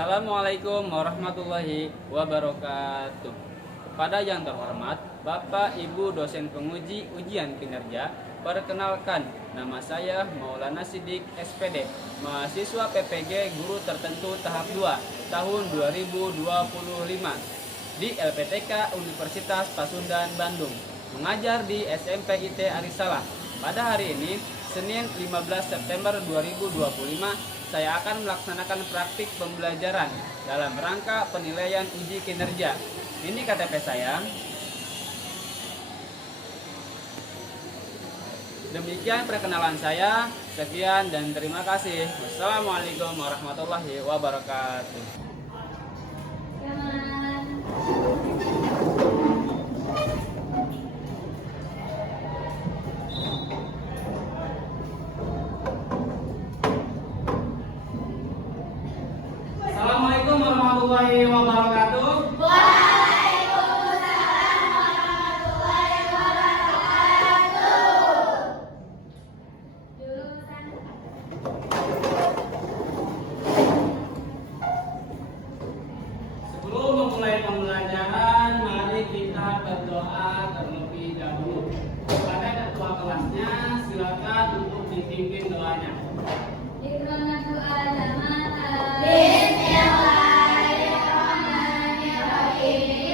Assalamualaikum warahmatullahi wabarakatuh. Kepada yang terhormat Bapak Ibu dosen penguji ujian kinerja, perkenalkan nama saya Maulana Siddiq SPD, mahasiswa PPG Guru Tertentu tahap 2 tahun 2025 di LPTK Universitas Pasundan Bandung, mengajar di SMP IT Arisalah. Pada hari ini, Senin 15 September 2025, saya akan melaksanakan praktik pembelajaran dalam rangka penilaian uji kinerja. Ini KTP saya. Demikian perkenalan saya. Sekian dan terima kasih. Wassalamualaikum warahmatullahi wabarakatuh. Assalamualaikum warahmatullahi wabarakatuh. Waalaikumsalam warahmatullahi wabarakatuh. Jurusan Sebelum memulai pembelajaran, mari kita berdoa terlebih dahulu. Kepada ketua kelasnya, silakan untuk dipimpin doanya. Bismillahirrahmanirrahim.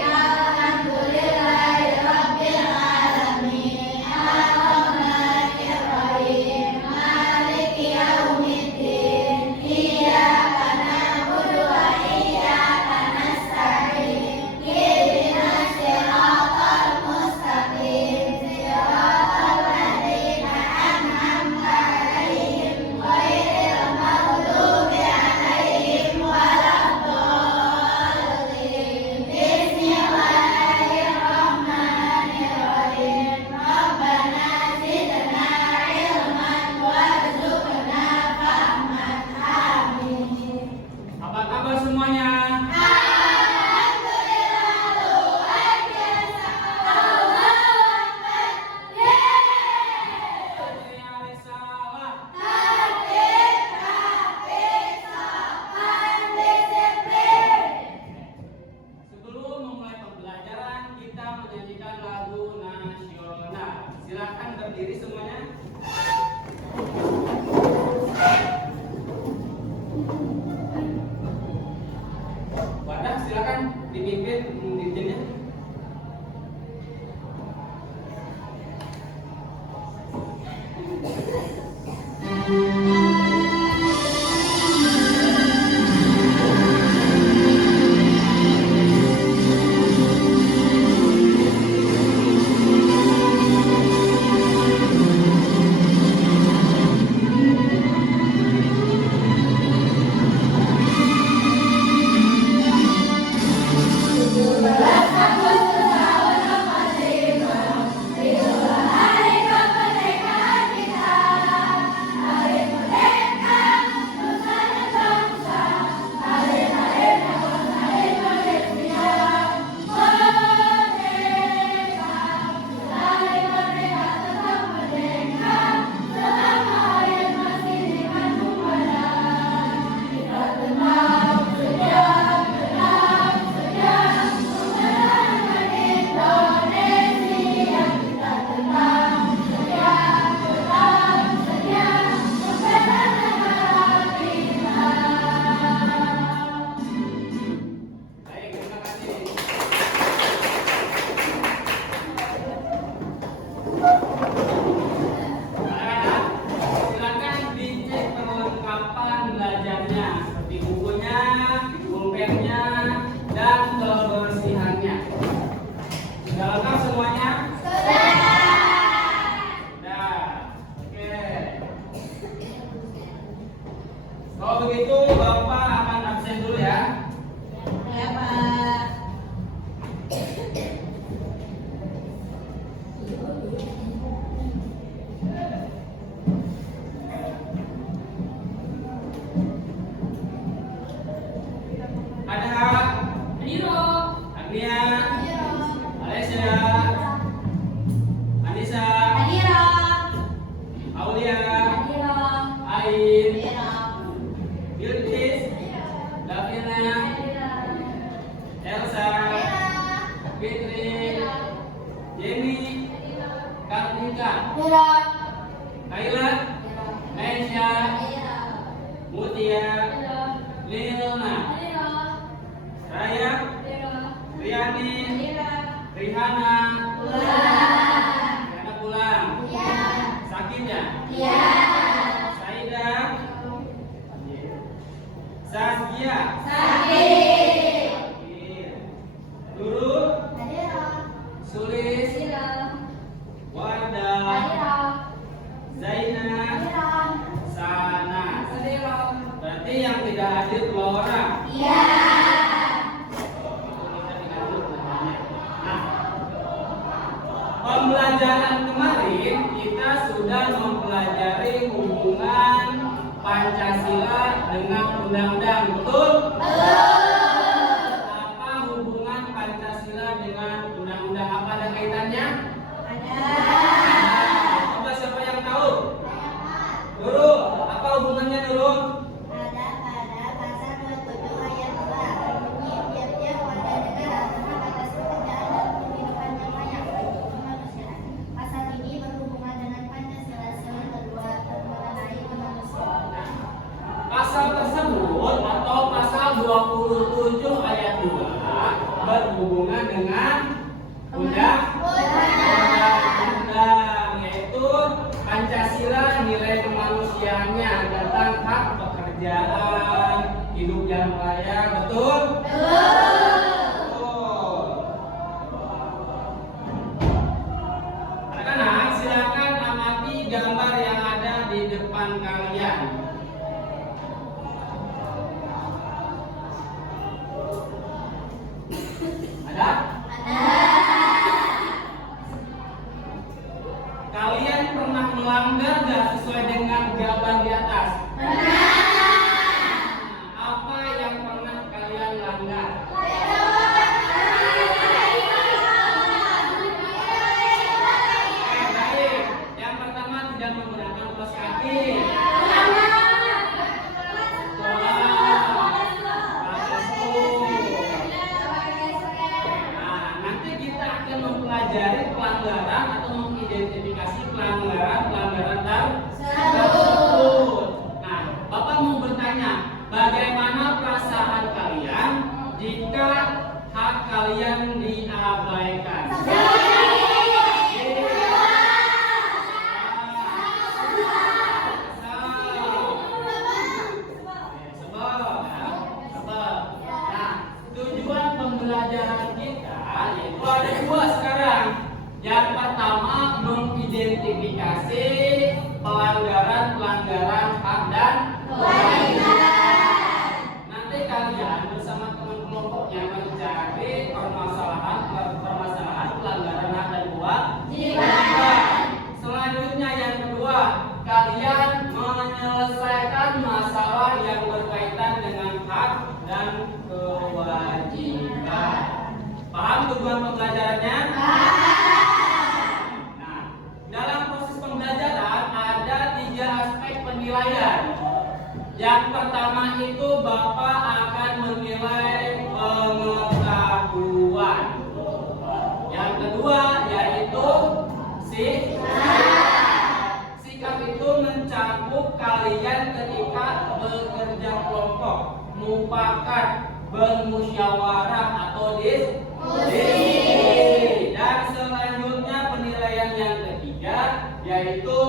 Alhamdulillahirabbil alamin. Arrahmanirrahim. Maliki yaumiddin. Iyyaka na'budu wa iyyaka nasta'in. Ihdinas siratal mustaqim. Siratal ladzina an'amta 'alaihim ghairil maghdubi 'alaihim waladdallin. Bismillahirrahmanirrahim. Rabbana zidna ilman warzuqna fahman. Amin. Apa kabar semuanya? Alhamdulillah, luar biasa. Allahu Akbar. Yeay. Arisalah. Tertib, rapih, sopan, disiplin. Sebelum memulai pembelajaran, kita menyanyikan lagu nasional. Silakan berdiri semuanya. Wadah, silakan dipimpin dirjennya. Asia. Sakit. Nurul. Hadirah. Sulis. Hadirah. Wardah. Hadirah. Zainah. Hadirah. Sanas. Hadirah. Berarti yang tidak hadir 2 orang. Iya. Nah, pembelajaran kemarin kita sudah mempelajari hubungan Pancasila dengan undang-undang, betul? Apa hubungan Pancasila dengan undang-undang? Apa ada kaitannya? Coba siapa yang tahu? Nurul, apa hubungannya Nurul? Ada pada pasal 27 ayat 2 berbunyi tiap-tiap warga negara berhak atas pekerjaan dan kehidupan yang layak bagi kemanusiaan. Pasal ini berhubungan dengan Pancasila yang kedua mengenai kemanusiaan. Pasal tersebut atau pasal 27 ayat 2 berhubungan dengan undang-undang, yaitu Pancasila nilai kemanusiaannya tentang hak pekerjaan, hidup yang layak, betul? Anak-anak, silakan amati gambar yang ada di depan kalian. Ada? Kalian pernah melanggar gak sesuai dengan gambar di atas? Apa yang pernah kalian langgar? Baik. Yang pertama tidak menggunakan kaos kaki. Nah, nanti kita akan mempelajari pelanggaran atau mengidentifikasi pelanggaran tersebut. Nah, Bapak mau bertanya, bagaimana perasaan kalian jika hak kalian diabaikan? Nah, tujuan pembelajaran kita yaitu ada 2 sekarang. Yang pertama mengidentifikasi pelanggaran hak dan kewajiban. Nanti kalian bersama teman kelompoknya mencari permasalahan pelanggaran hak dan kewajiban. Selanjutnya yang kedua, kalian menyelesaikan masalah yang berkaitan dengan hak dan kewajiban. Paham tujuan pembelajarannya? Nah, dalam proses pembelajaran ada 3 aspek penilaian. Yang pertama itu Bapak akan menilai pengetahuan. Yang kedua yaitu sikap itu mencakup kalian ketika bekerja kelompok, mufakat, bermusyawarah atau diskusi. Dan selanjutnya penilaian yang ketiga yaitu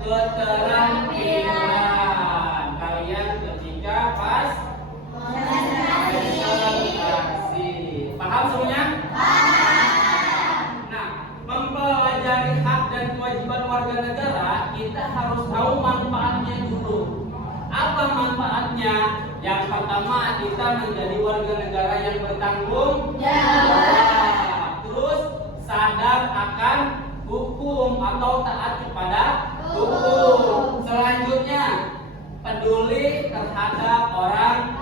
keterampilan kalian ketika pas presentasi. Paham semuanya? Nah, mempelajari hak dan kewajiban warga negara, kita harus tahu manfaatnya dulu. Apa manfaatnya? Yang pertama, kita menjadi warga negara yang bertanggung jawab. Terus sadar akan hukum atau taat kepada hukum. Selanjutnya, peduli terhadap orang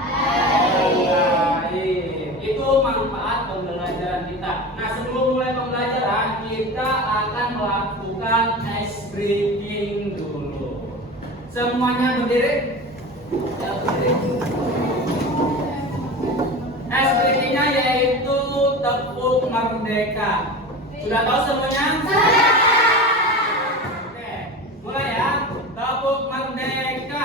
lain. Itu manfaat pembelajaran kita. Nah, sebelum mulai pembelajaran, kita akan melakukan ice breaking dulu. Semuanya berdiri. Ya, berdiri. Ice breakingnya yaitu tepuk merdeka. Sudah tahu semuanya? Oke, mulai ya. Tepuk merdeka.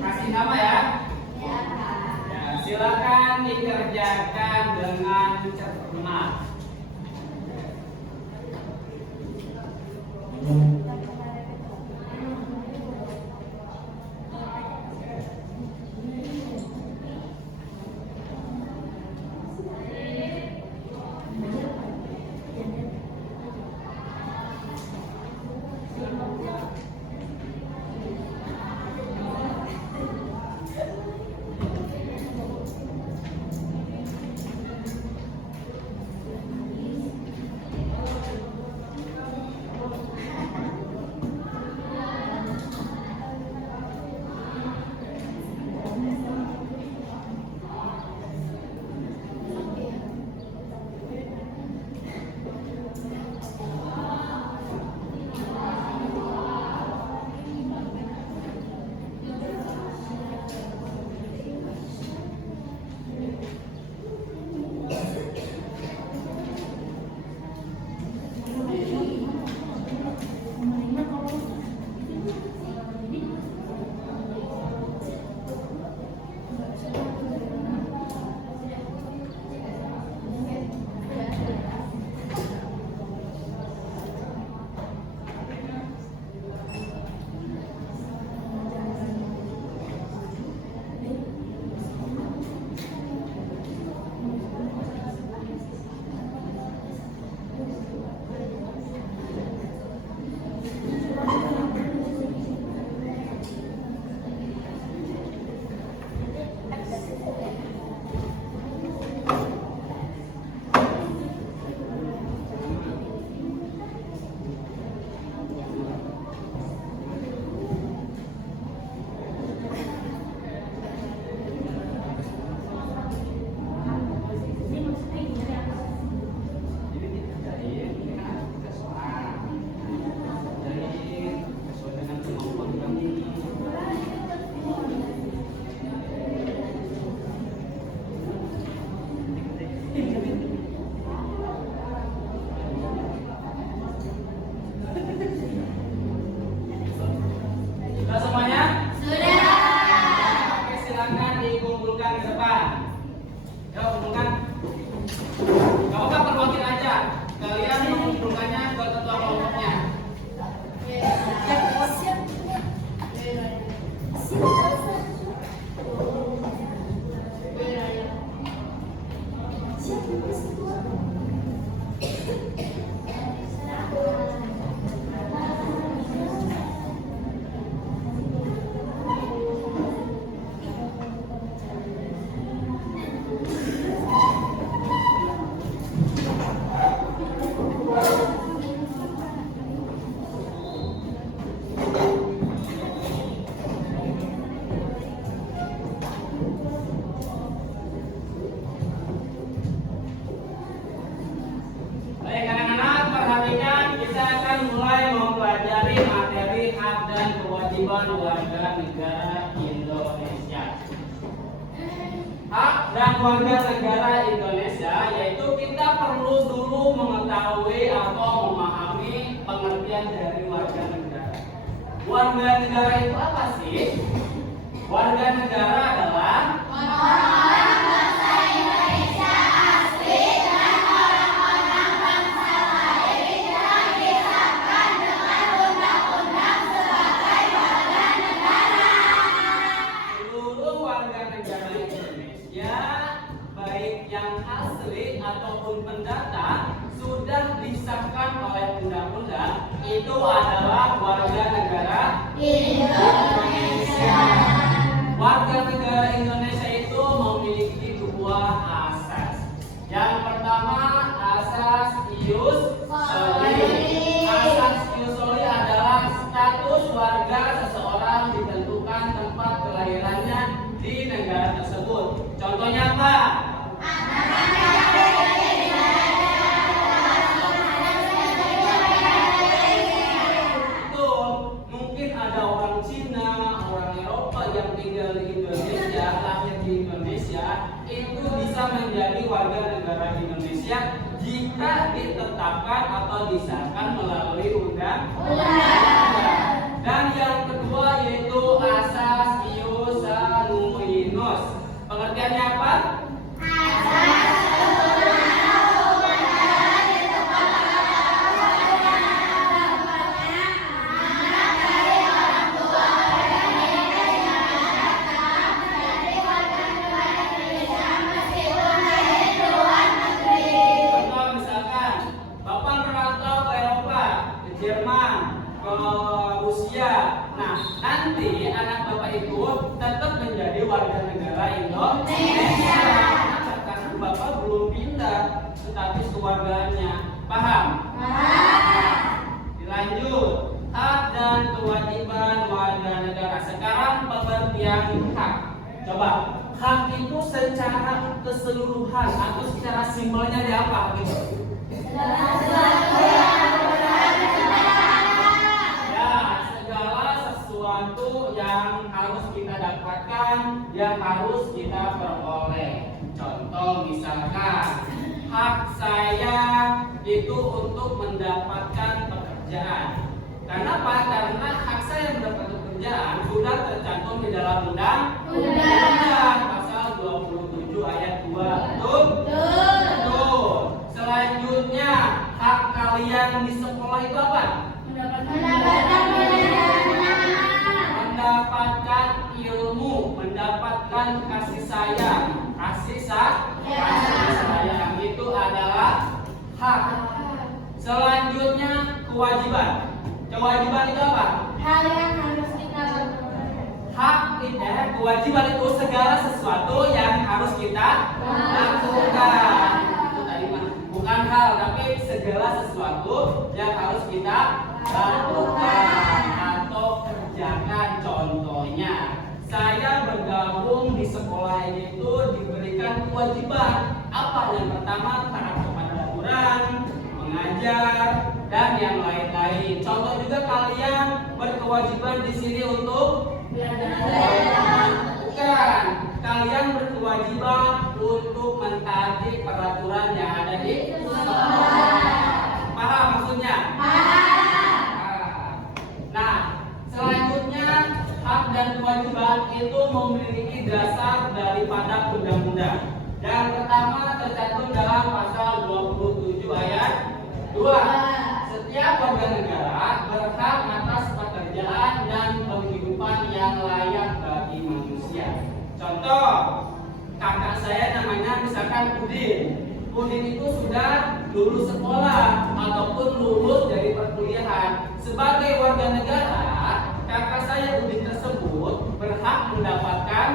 Kasih nama ya. Ya, silakan dikerjakan dengan cermat. Warga negara Indonesia. Hak dan warga negara Indonesia yaitu kita perlu dulu mengetahui atau memahami pengertian dari warga negara. Warga negara itu apa sih? Warga negara adalah orang-orang bangsa Indonesia asli dan orang-orang bangsa lain yang disahkan dengan undang-undang sebagai warga negara. Seluruh warga negara Indonesia, baik yang asli ataupun pendatang, sudah disahkan oleh undang-undang itu adalah warga negara Indonesia. Indonesia itu memiliki dua asas. Yang pertama asas ius soli. Asas ius soli adalah status warga seseorang ditentukan tempat kelahirannya di negara tersebut. Contohnya apa? Mungkin ada orang Cina, orang Eropa yang tinggal di Indonesia, lahir di Indonesia, itu bisa menjadi warga negara Indonesia jika ditetapkan atau disahkan melalui undang-undang. Dan yang kedua yaitu asas ius sanguinis. Pengertiannya apa? Jerman, ke Rusia. Nah, nanti anak bapak itu tetap menjadi warga negara Indonesia. Karena bapak belum pindah status kewargaannya. Paham? Paham. Dilanjut. Hak dan kewajiban warga negara. Sekarang pengertian hak. Coba. Hak itu secara keseluruhan atau secara simbolnya di apa? Gitu. Yang harus kita dapatkan, yang harus kita peroleh. Contoh misalkan hak saya itu untuk mendapatkan pekerjaan. Kenapa? Karena hak saya mendapatkan pekerjaan sudah tercantum di dalam undang-undang pasal 27 ayat 2. Betul. Selanjutnya hak kalian di sekolah itu apa? Mendapatkan ilmu, mendapatkan kasih sayang, kasih sayang itu adalah hak. Selanjutnya kewajiban. Kewajiban itu apa? Hal yang harus kita lakukan. Hak kewajiban itu segala sesuatu yang harus kita lakukan. Itu tadi bukan hal, tapi segala sesuatu yang harus kita lakukan atau kerjakan. Contohnya, saya bergabung di sekolah ini itu diberikan kewajiban. Apa? Yang pertama, taat kepada aturan, mengajar, dan yang lain-lain. Contoh juga kalian berkewajiban di sini untuk bukan. Kalian berkewajiban untuk mentaati peraturan yang ada di sekolah. Paham maksudnya? Nah, selanjutnya hak dan kewajiban itu memiliki dasar daripada undang-undang. Yang pertama tercantum dalam pasal 27 ayat 2. Setiap warga negara berhak atas pekerjaan dan penghidupan yang layak bagi manusia. Contoh, kakak saya namanya misalkan Udin. Udin itu sudah lulus sekolah ataupun lulus dari perkuliahan. Sebagai warga negara, kakak saya Udin tersebut berhak mendapatkan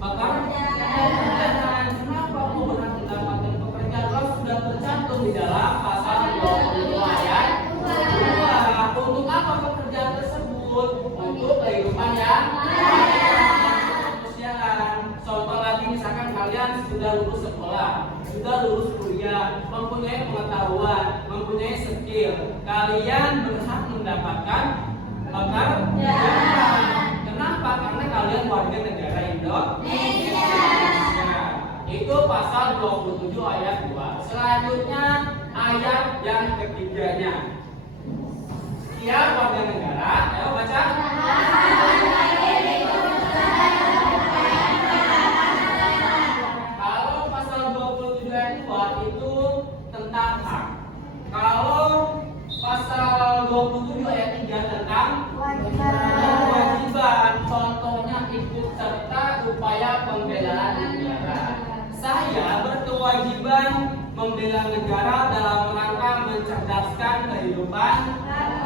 pekerjaan. Kenapa kok berhak mendapatkan pekerjaan? Kalau sudah tercantum di dalam pasal 20 ayat 2. Untuk apa pekerjaan tersebut? Untuk kehidupan yang kemanusiaan. Contoh lagi misalkan kalian sudah lulus sekolah, sudah lulus kuliah, mempunyai pengetahuan, mempunyai skill, kalian berhak mendapatkan pekerjaan. Kenapa? Karena kalian warga negara Indonesia. Itu pasal 27 ayat 2. Selanjutnya ayat yang ketiganya. Setiap warga negara, ayo baca. Kalau pasal 27 ayat 2 itu tentang hak. Kalau pasal 27 ayat 3 tentang kewajiban. Contohnya ikut serta upaya pembelaan negara. Saya berkewajiban membela negara dalam rangka mencerdaskan kehidupan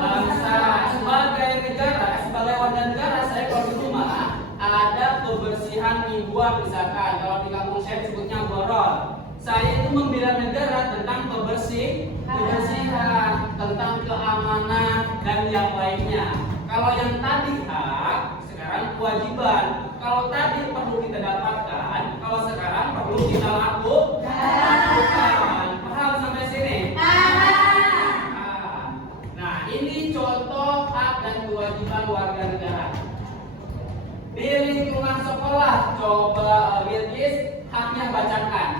bangsa. Sebagai negara, sebagai warga negara, saya kalau di rumah ada kebersihan kebersihan mingguan misalkan. Kalau di kampung saya sebutnya borol. Saya itu membela negara tentang kebersihan, tentang keamanan dan yang lainnya. Kalau yang tadi hak, sekarang kewajiban. Kalau tadi perlu kita dapatkan, kalau sekarang perlu kita lakukan. Paham sampai sini? Nah, ini contoh hak dan kewajiban warga negara. Di lingkungan sekolah, coba Bilqis haknya bacakan.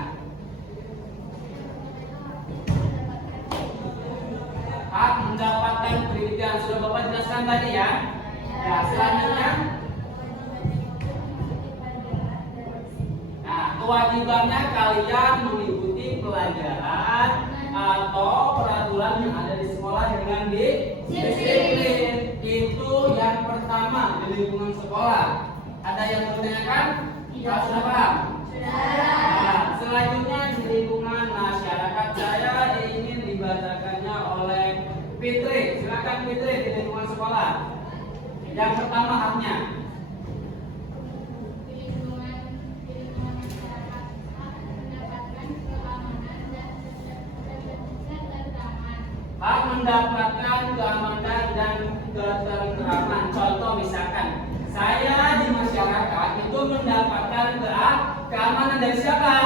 Hak mendapatkan pendidikan, sudah Bapak jelaskan tadi ya. Ya, selanjutnya. Nah, kewajibannya kalian mengikuti pelajaran atau peraturan yang ada di sekolah dengan disiplin. Itu yang pertama di lingkungan sekolah. Ada yang bertanyakan? Tidak. Sudah paham? Nah, selanjutnya di lingkungan masyarakat saya ingin dibacakannya oleh Fitri. Silakan Fitri di lingkungan sekolah. Yang pertama haknya. Hak mendapatkan keamanan dan ketentraman. Contoh misalkan, saya di masyarakat itu mendapatkan keamanan dari siapa?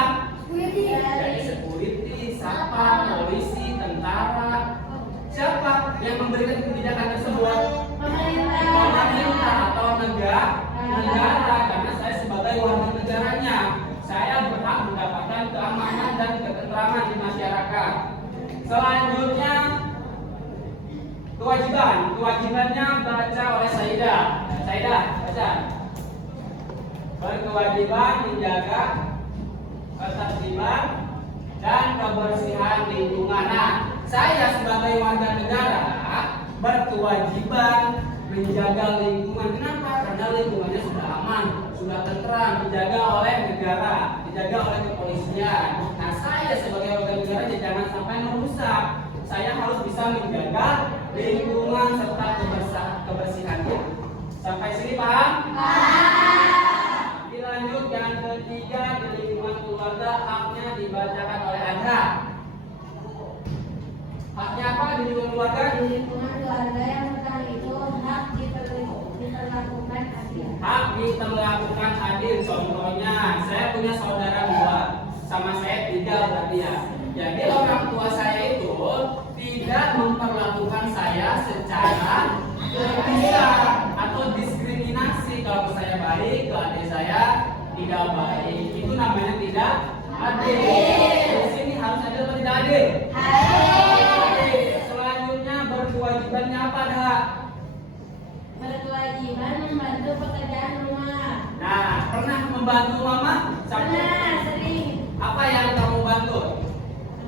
Dari security, satpam, polisi, tentara. Siapa yang memberikan kebijakan tersebut? Pemerintah atau negara. Karena saya sebagai warga negaranya, saya berhak mendapatkan keamanan dan ketentraman di masyarakat. Selanjutnya kewajibannya baca oleh Saidah, baca. Berkewajiban menjaga ketertiban dan kebersihan lingkungan. Nah, saya sebagai warga negara berkewajiban menjaga lingkungan. Kenapa? Karena lingkungannya sudah aman, sudah tentram, dijaga oleh negara, dijaga oleh kepolisian. Nah, saya sebagai warga negara jangan sampai merusak. Saya harus bisa menjaga lingkungan serta kebersihannya. Sampai sini paham? Dilanjut yang ketiga, di lingkungan keluarga haknya dibacakan oleh Anda. Haknya apa di lingkungan keluarga? Di lingkungan keluarga yang pertama itu hak diperlakukan adil. Hak diperlakukan adil. Contohnya, saya punya saudara dua, sama saya tiga berarti ya. Jadi orang tua saya itu tidak memperlakukan saya secara terpisah atau diskriminasi. Kalau saya baik, ke adik saya tidak baik. Itu namanya tidak adil. Di sini harus adil atau tidak adil? Adil. Selanjutnya berkewajibannya apa dah? Berkewajiban membantu pekerjaan rumah. Nah, pernah membantu mama? Pernah, sering. Apa yang kamu bantu?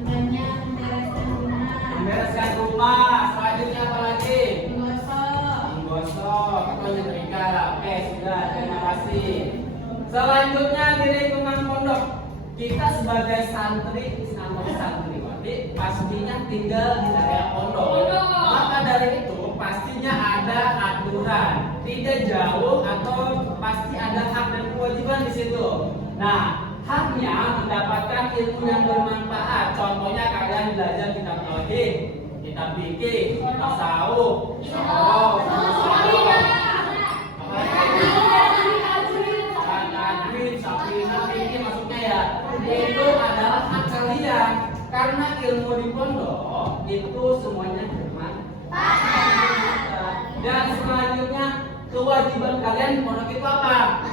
Contohnya membereskan rumah. Membereskan rumah. Selanjutnya apa lagi? Menggosok. Atau nyetrika. Oke, sudah. Terima kasih. Selanjutnya di lingkungan pondok, kita sebagai santri atau santriwati pastinya tinggal di area pondok. Maka dari itu pastinya ada aturan, tidak jauh atau pasti ada hak dan kewajiban di situ. Nah, haknya mendapatkan ilmu yang bermanfaat. Contohnya kalian belajar kitab tauhid, kitab fikih, tasawuf, syarah, maksudnya ya, itu adalah hak kalian. Karena ilmu di pondok itu semuanya bermanfaat. Dan selanjutnya kewajiban kalian di pondok itu apa?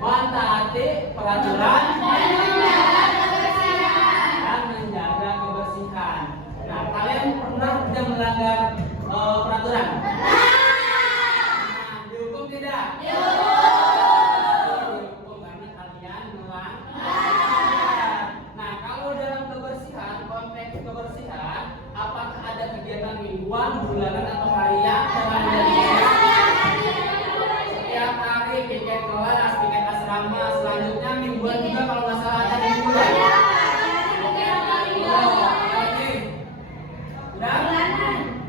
Mentaati peraturan dan menjaga kebersihan. Nah, kalian pernah tidak melanggar peraturan? Nah, dihukum tidak? Dihukum karena kalian melanggar. Nah, kalau dalam kebersihan, konteks kebersihan, apakah ada kegiatan mingguan, bulanan, atau harian? Setiap hari piket kelas, piket asrama, selanjutnya mingguan juga kalau nggak salah ada mingguan.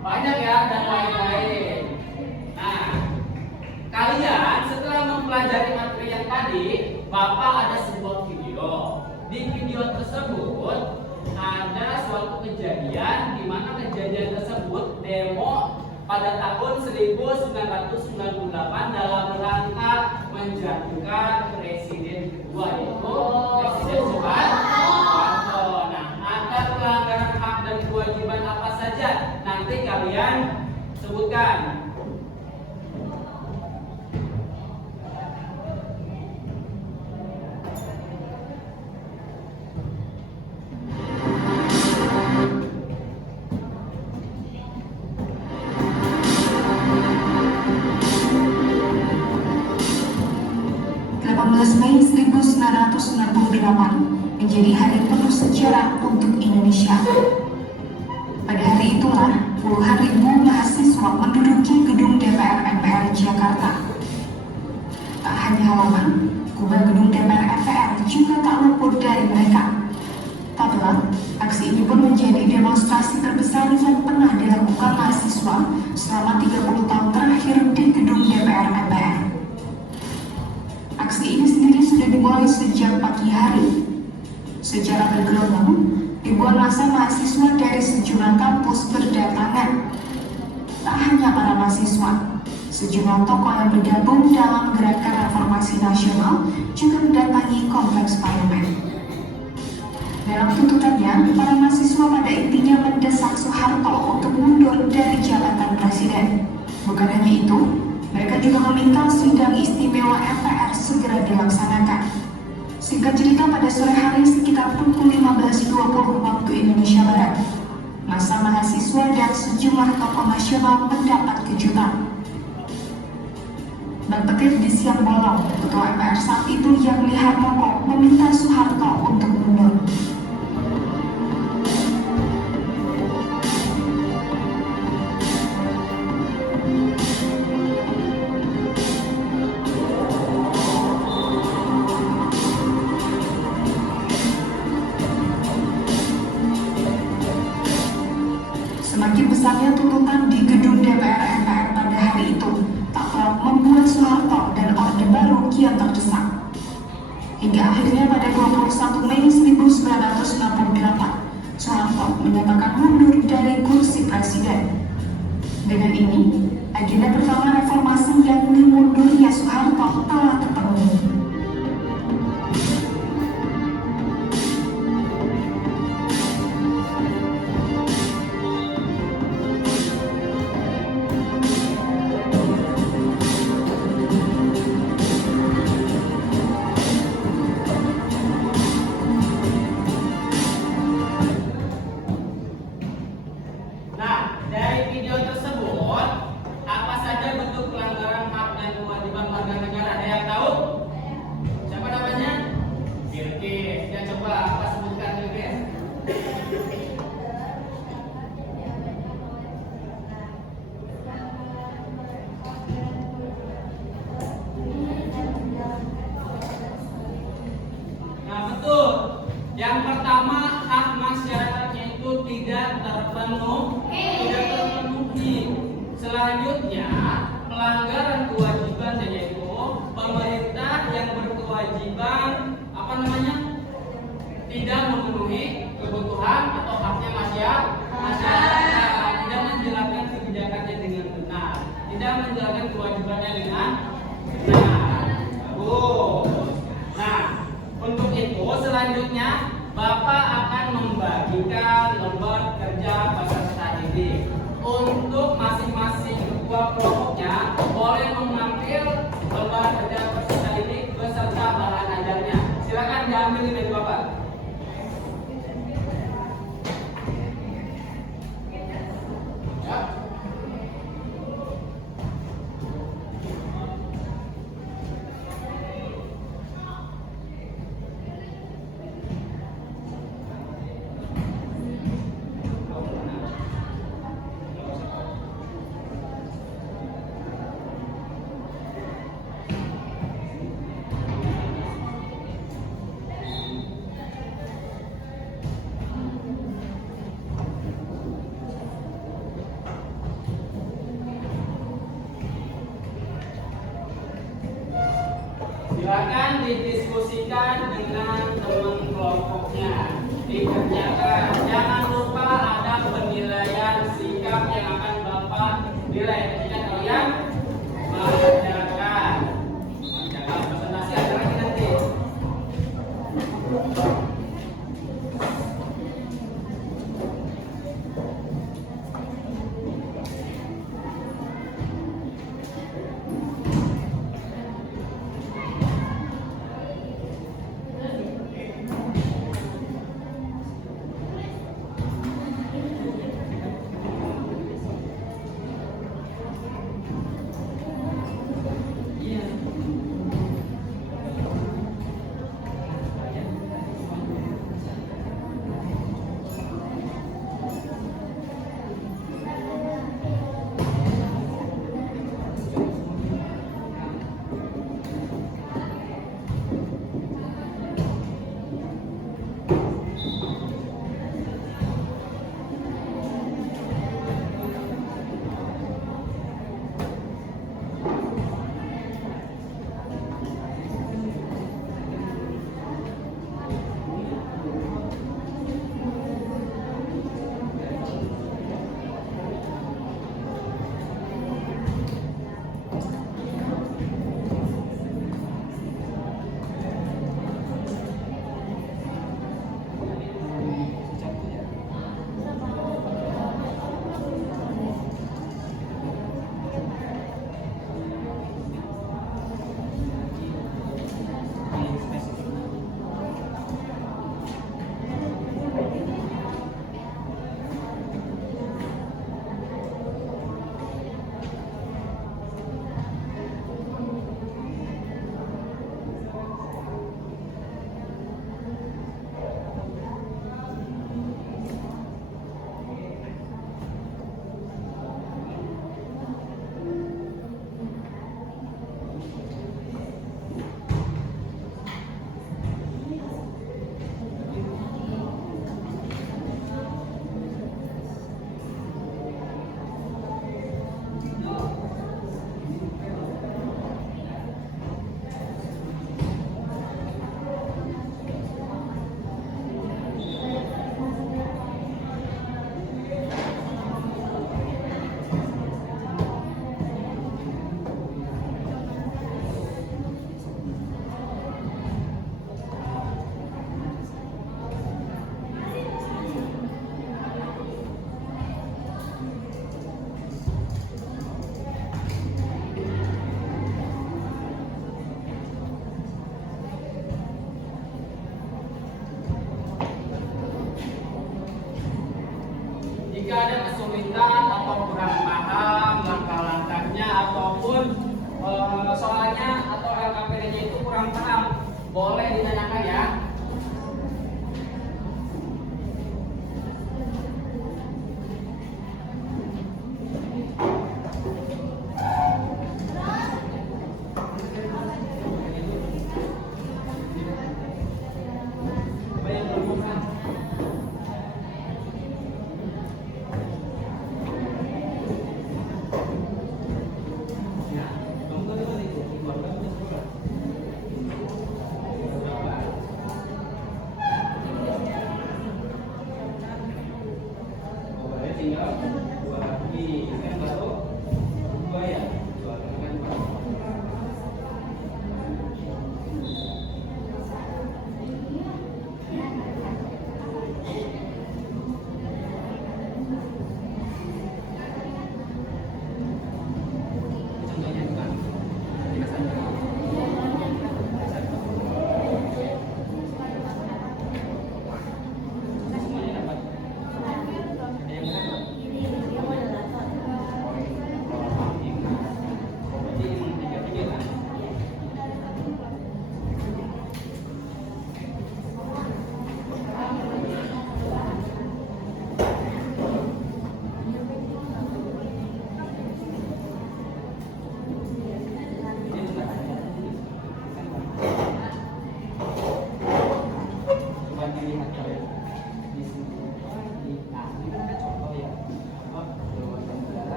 Banyak ya dan lain-lain. Nah, kalian setelah mempelajari materi yang tadi Bapak ada sebuah video. Di video tersebut ada suatu kejadian di mana kejadian tersebut demo pada tahun 1998 dalam rangka menjatuhkan presiden kedua yaitu Presiden Soekarno. Nah, ada pelanggaran hak dan kewajiban apa saja? Nanti kalian sebutkan. Mei 1998 menjadi hari penuh sejarah untuk Indonesia. Pada hari itulah puluhan ribu mahasiswa menduduki gedung DPR MPR Jakarta. Tak hanya halaman, kubah gedung DPR MPR juga tak luput dari mereka. Tak pelak, aksi ini pun menjadi demonstrasi terbesar yang pernah dilakukan mahasiswa selama 30 tahun terakhir di gedung DPR MPR. Aksi ini sendiri sudah dimulai sejak pagi hari. Secara bergelombang, ribuan massa mahasiswa dari sejumlah kampus berdatangan. Tak hanya para mahasiswa, sejumlah tokoh yang bergabung dalam gerakan reformasi nasional juga mendatangi kompleks parlemen. Dalam tuntutannya, para mahasiswa pada intinya mendesak Soeharto untuk mundur dari jabatan presiden. Bukan hanya itu, mereka juga meminta sidang istimewa MPR segera dilaksanakan. Singkat cerita, pada sore hari sekitar pukul 15.20 waktu Indonesia Barat, massa mahasiswa dan sejumlah tokoh nasional mendapat kejutan. Bang Petir di Siang Bolong, ketua MPR saat itu yang lihat mogok meminta Soeharto untuk mundur. Semakin besarnya tuntutan di gedung DPR MPR pada hari itu tak pelak membuat Soeharto dan Orde Baru kian terdesak. Hingga akhirnya pada 21 Mei 1968, Soeharto menyatakan mundur dari kursi presiden. Dengan ini, agenda pertama reformasi yakni mundurnya Soeharto telah terpenuhi. Dari video tersebut, apa saja bentuk pelanggaran hak dan kewajiban warga negara? Ada yang tahu? Siapa namanya? Bilkis. Ya, coba apa sebutkan Bilkis? Nah, betul. Yang pertama, hak masyarakatnya itu tidak terpenuhi. Selanjutnya, pelanggaran kewajiban yaitu pemerintah yang berkewajiban tidak memenuhi kebutuhan atau haknya masyarakat, tidak menjalankan kebijakannya dengan benar, tidak menjalankan kewajibannya dengan benar. Nah, untuk itu selanjutnya Bapak akan membagikan lembar kerja peserta didik. Untuk masing-masing ketua kelompoknya boleh mengambil lembar kerja peserta didik beserta bahan ajarnya. Silakan diambil dari Bapak. Silakan didiskusikan dengan teman kelompoknya. Dikerjakan. Jangan lupa ada penilaian sikap yang akan Bapak nilai ketika kalian mengerjakan. Mengerjakan presentasi ada lagi nanti. Jika ada kesulitan atau kurang paham langkah-langkahnya ataupun soalnya atau LKPD-nya itu kurang paham, boleh ditanyakan ya.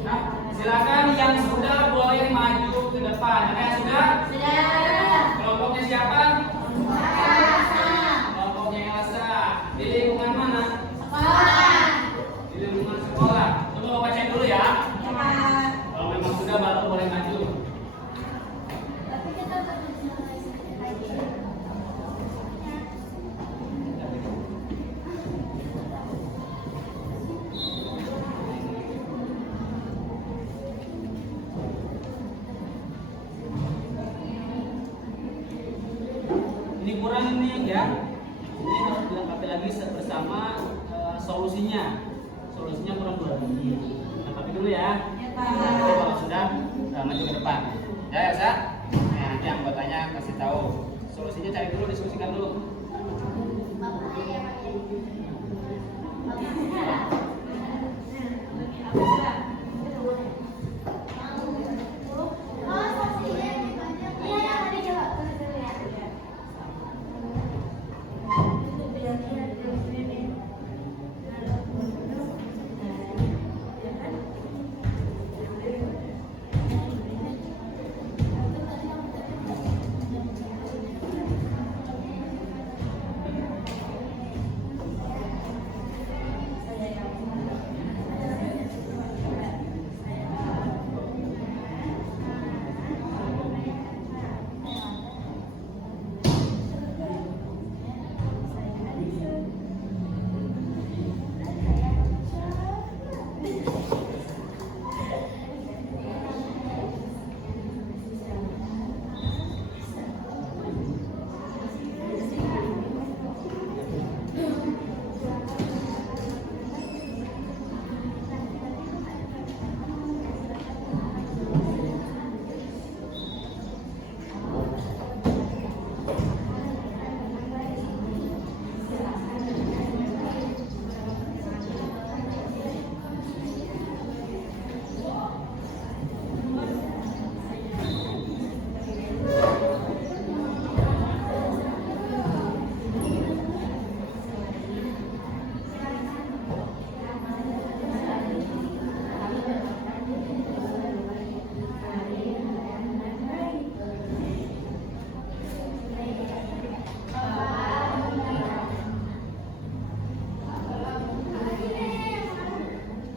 Nah, silakan yang sudah boleh maju ke depan. Ada yang sudah? Sudah. Kelompoknya siapa? Kelompoknya Elsa. Di lingkungan mana? Sekolah. Di lingkungan sekolah. Coba Bapak cek dulu ya. Ya, Pak. Kalau memang sudah baru boleh maju. Tapi kita lagi. Ini kurang ini ya. Ini harus dilengkapi lagi bersama solusinya. Solusinya kurang 2 biji. Lengkapi dulu ya. Ya, Nanti Pak. kalau sudah maju ke depan. Ya, Elsa. Nah, nanti anggotanya kasih tahu. Solusinya cari dulu, diskusikan dulu. Bapaknya ya, Pak.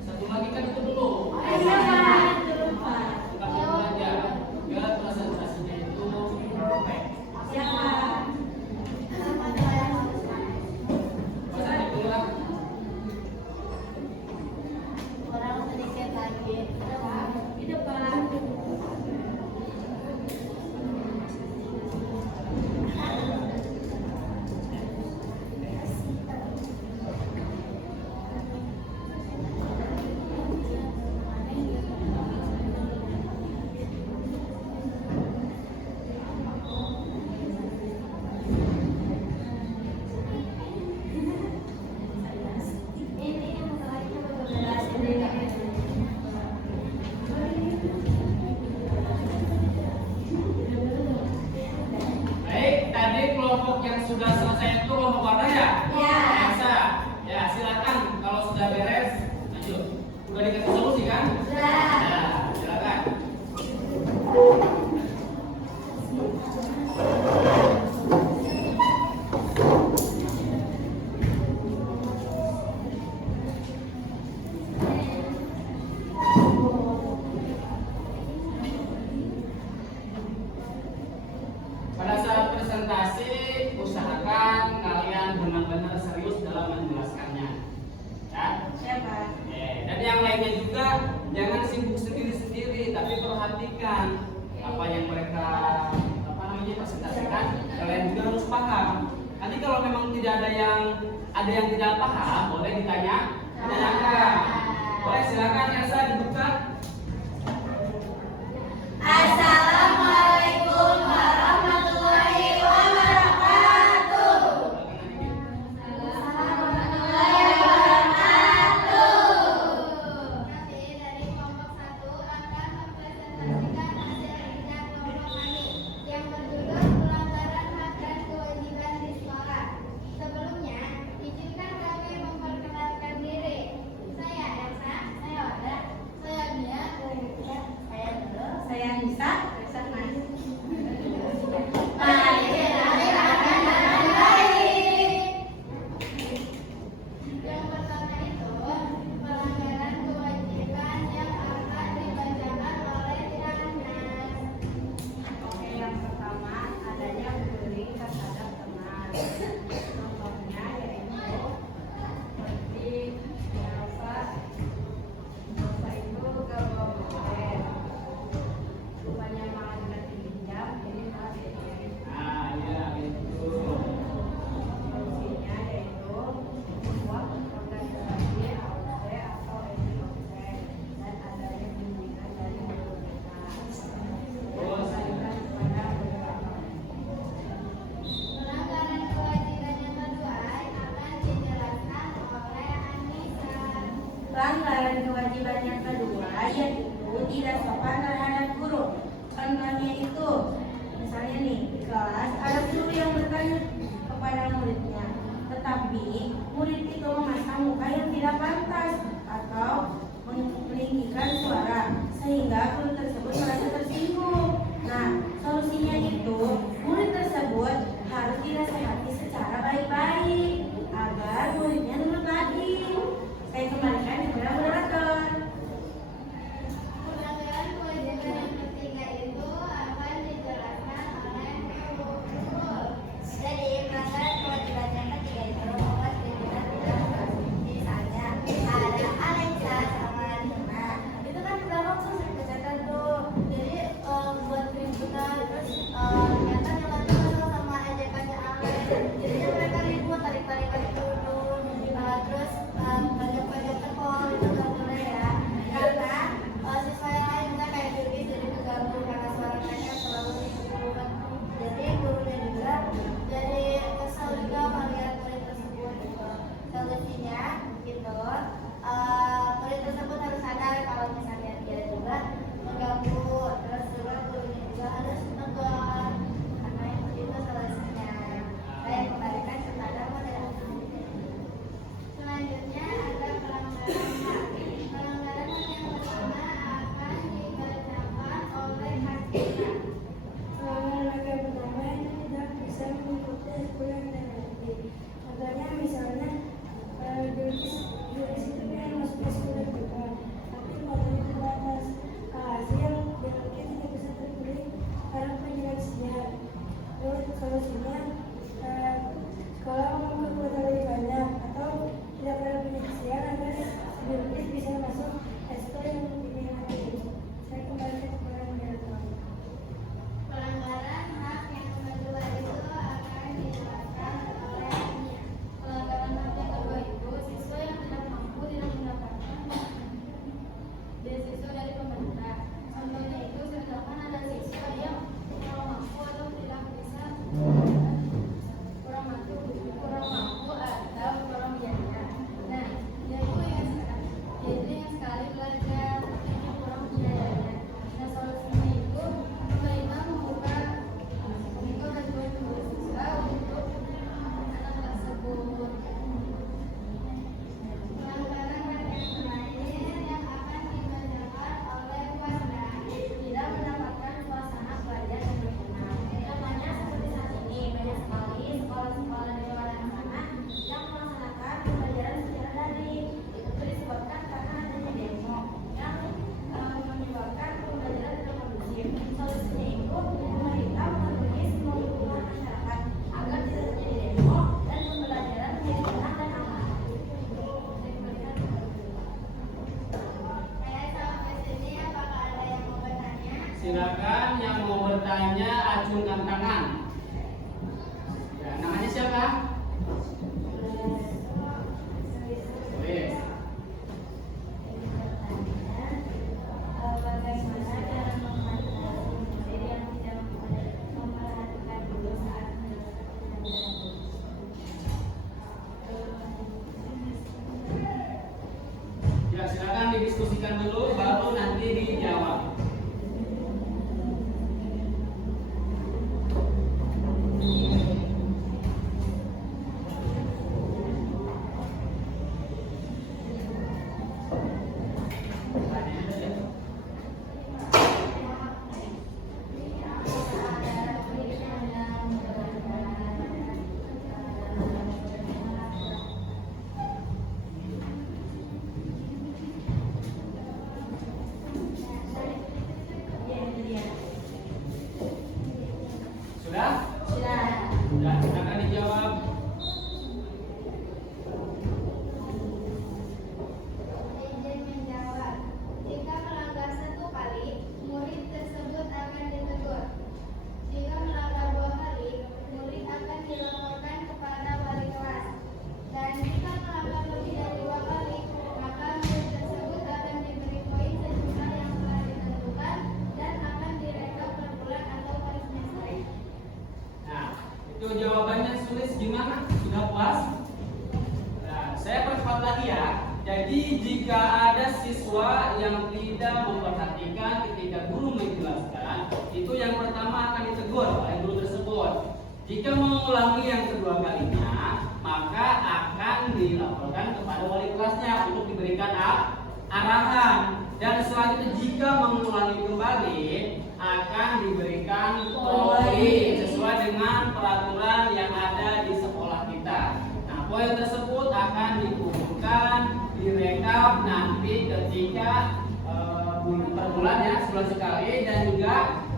Satu lagi kan itu dulu. Iya, Pak. Lengkapi dulu aja. Biar presentasinya itu perfect. Ya, Pak. Bahasa aja dulu lah. Orang sedikit lagi. Itu, Pak. Ini masalahnya berbeda. Baik, tadi kelompok yang sudah selesai itu kelompok mana ya? Ya. Elsa. Ya, silakan kalau sudah beres lanjut. Udah dikasih solusi kan? Sudah. Ya, silakan. Pada saat presentasi usahakan kalian benar-benar perhatikan apa yang mereka presentasikan, kalian juga harus paham. Nanti kalau memang tidak ada yang tidak paham, boleh ditanyakan. Boleh, silakan Elsa dibuka. Assalamualaikum warahmatullahi wabarakatuh. Warahmatullahi wabarakatuh. Kami dari kelompok 1 akan mempresentasikan hasil kerja kelompok kami yang berjudul pelanggaran hak dan kewajiban di sekolah. Sebelumnya, izinkan kami memperkenalkan diri. Saya Elsa, saya Wada, saya Dia, saya Nurul, saya Nisa, saya Mas. Mari kita akan baik. Yang pertama itu pelanggaran kewajiban yang akan dibacakan oleh Anas. Oke, yang pertama adanya bullying terhadap teman. Contohnya yaitu seperti Elsa itu gak bawa buku, rupanya malah dipinjam, jadi malah diajarin. Ya itu. Solusinya yaitu membuat organisasi AOC atau NIOC dan adanya bimbingan dari guru kita. Kembalikan kepada beberapa. Pelanggaran kewajiban yang kedua akan dijelaskan oleh Anissa. Pelanggaran kewajiban yang kedua yaitu tidak sopan terhadap guru. Contohnya itu, misalnya nih, di kelas ada guru yang bertanya kepada muridnya, tetapi murid itu memasang muka yang tidak pantas atau meninggikan suara sehingga guru tersebut merasa tersinggung. Nah, solusinya itu murid tersebut harus dinasihati secara baik-baik agar muridnya nurut lagi. Saya kembalikan kepada moderator. Pelanggaran kewajiban yang ketiga itu akan dijelaskan oleh Nurul. Jadi pelanggaran kewajiban yang ketiga itu membuat kita tidak misalnya ada Alexa sama Nina. Itu kan di belakang tuh sering kecatat tuh. Jadi buat keributan terus ternyata nyelonong sama ejekannya Alex. Jadinya mereka ribut tarik-tarikan dulu. Terus pajak-pajak tekol itu nggak boleh ya. Karena siswa yang lain juga kayak Judi jadi terganggu karena suara mereka selalu ribut. Jadi gurunya juga jadi kesal juga melihat murid tersebut gitu. Solusinya gitu, murid tersebut harus sadar kalau misalnya dia juga mengganggu, terus juga gurunya juga harus tegur. Karena itu solusinya. Saya kembalikan kepada moderator. Selanjutnya ada pelanggaran HAM. Pelanggaran HAM yang pertama akan dibacakan oleh Hasina. Pelanggaran yang pertama itu tidak bisa mengikuti aturan dan tertib. Contohnya misalnya juris itu kan masuk sekolah juga, tapi materi terbatas. Hasil dianggap tidak bisa terpilih karena penjelasannya. Terus solusinya sekolah membuat lebih banyak atau tidak perlu penyelesaian agar juris bisa masuk ekskul yang diminati. Saya kembali kepada moderator. Pelanggaran HAM yang kedua itu akan dijelaskan oleh Ania. Pelanggaran HAM yang kedua itu siswa yang tidak mampu tidak mendapatkan Silakan yang mau bertanya acungkan tangan. Ya, namanya siapa? Boleh. Bagaimana cara memfasilitasi murid yang tidak memperhatikan dulu saat menyelesaikan pelajaran? Ya, silakan didiskusikan dulu, baru nanti dijawab. Sudah? Sudah. Sudah, silakan dijawab. Izin menjawab. Jika melanggar 1 kali, murid tersebut akan ditegur. Jika melanggar 2 kali, murid akan dilaporkan kepada wali kelas. Dan jika melanggar lebih dari 2 kali, maka murid tersebut akan diberi poin sejumlah yang telah ditentukan dan akan direkap per bulan atau per semester. Nah, itu jawabannya sulit gimana? Sudah puas? Nah, saya percepat lagi ya. Jadi jika ada siswa yang tidak memperhatikan ketika guru menjelaskan, itu yang pertama akan ditegur oleh guru tersebut. Jika mengulangi yang kedua kalinya, maka akan dilaporkan kepada wali kelasnya untuk diberikan arahan. Dan selanjutnya jika mengulangi kembali, akan diberikan poin sesuai dengan peraturan yang ada di sekolah kita. Nah, poin tersebut akan dikumpulkan, direkap nanti ketika per bulan ya, sebulan sekali dan juga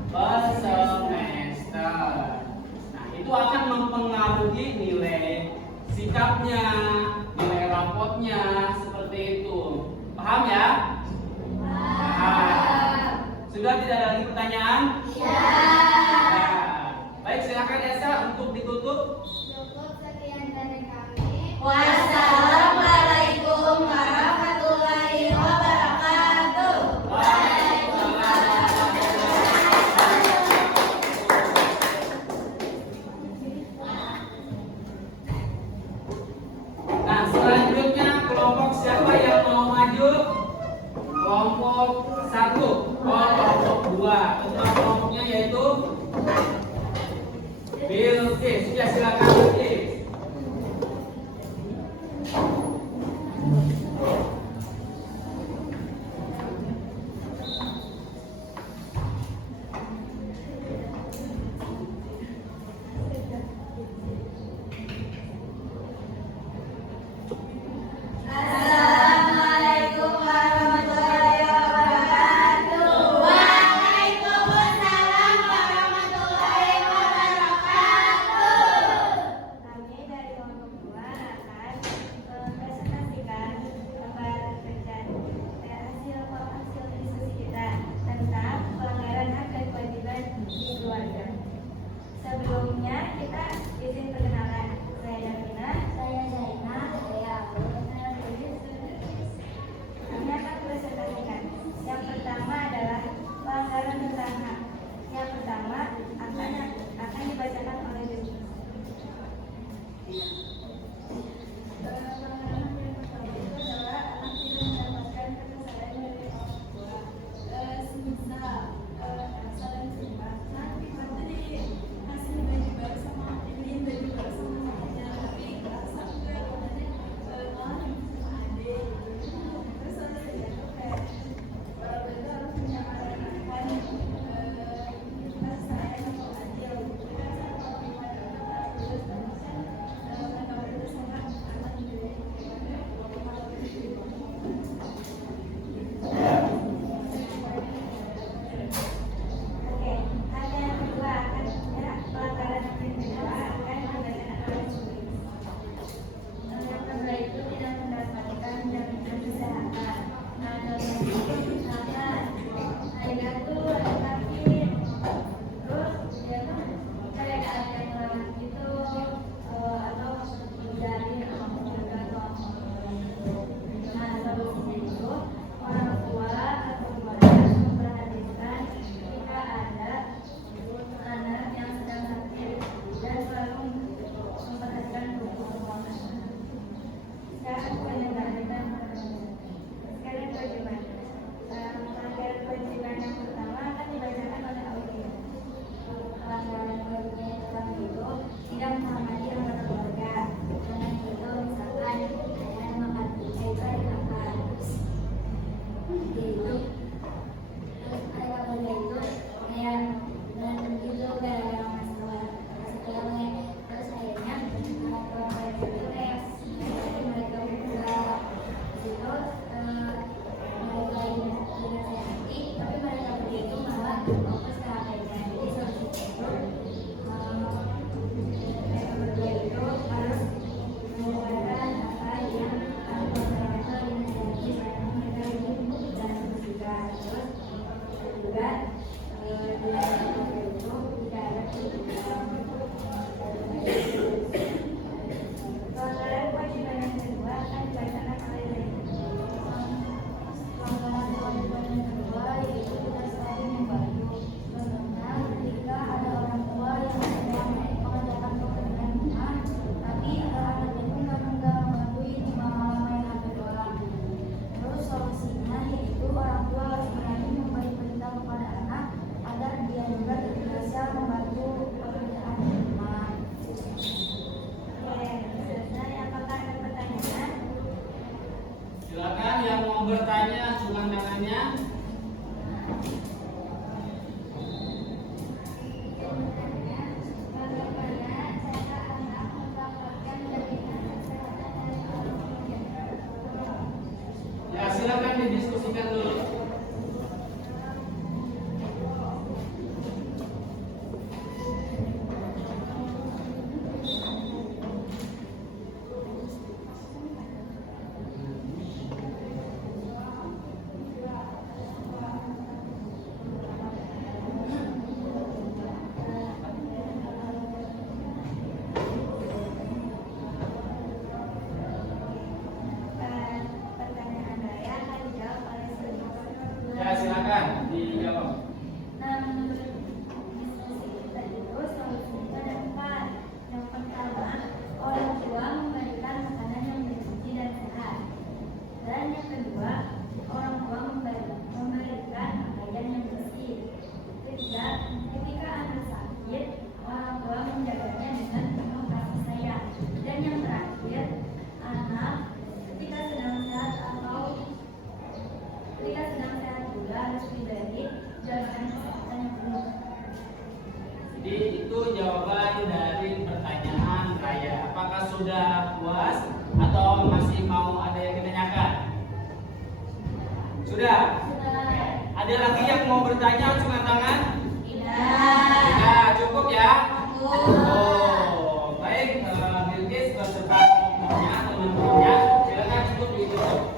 per semester. Nah, itu akan mempengaruhi nilai sikapnya, nilai rapotnya, seperti itu. Paham ya? Sudah tidak ada lagi pertanyaan? Ya. Baik, silakan Esa untuk ditutup. Cukup sekian dari kami. Wassalamualaikum warahmatullahi wabarakatuh. Nah, selanjutnya kelompok siapa yang mau maju? Kelompok 1, kelompok 2. Ketua kelompoknya yaitu Bilqis. Ya, silakan Bilqis. Assalamualaikum warahmatullahi wabarakatuh. Waalaikumsalam warahmatullahi wabarakatuh. sudah puas atau masih mau ada yang ditanyakan? Sudah? Ada lagi yang mau bertanya langsung angkat tangan? Tidak, cukup ya? Oh, baik, Bilqis beserta kelompoknya, teman-temannya, silakan cukup ditutup.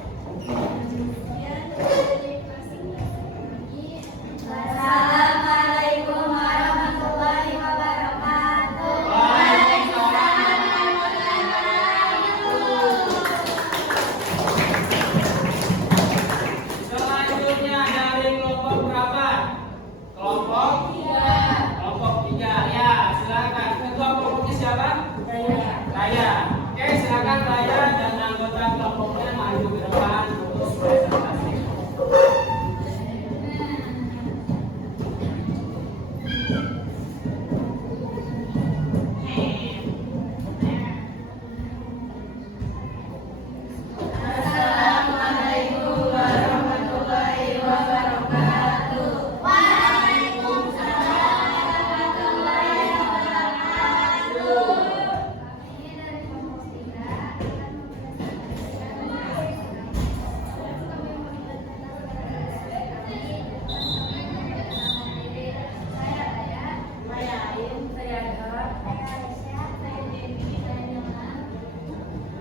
Assalamualaikum warahmatullahi wabarakatuh. Selanjutnya dari kelompok berapa? Kelompok 3. Ya, silakan. Ketua kelompoknya siapa? Raya. Oke, silakan Raya dan anggota kelompoknya maju ke depan untuk presentasi. Assalamualaikum warahmatullahi wabarakatuh.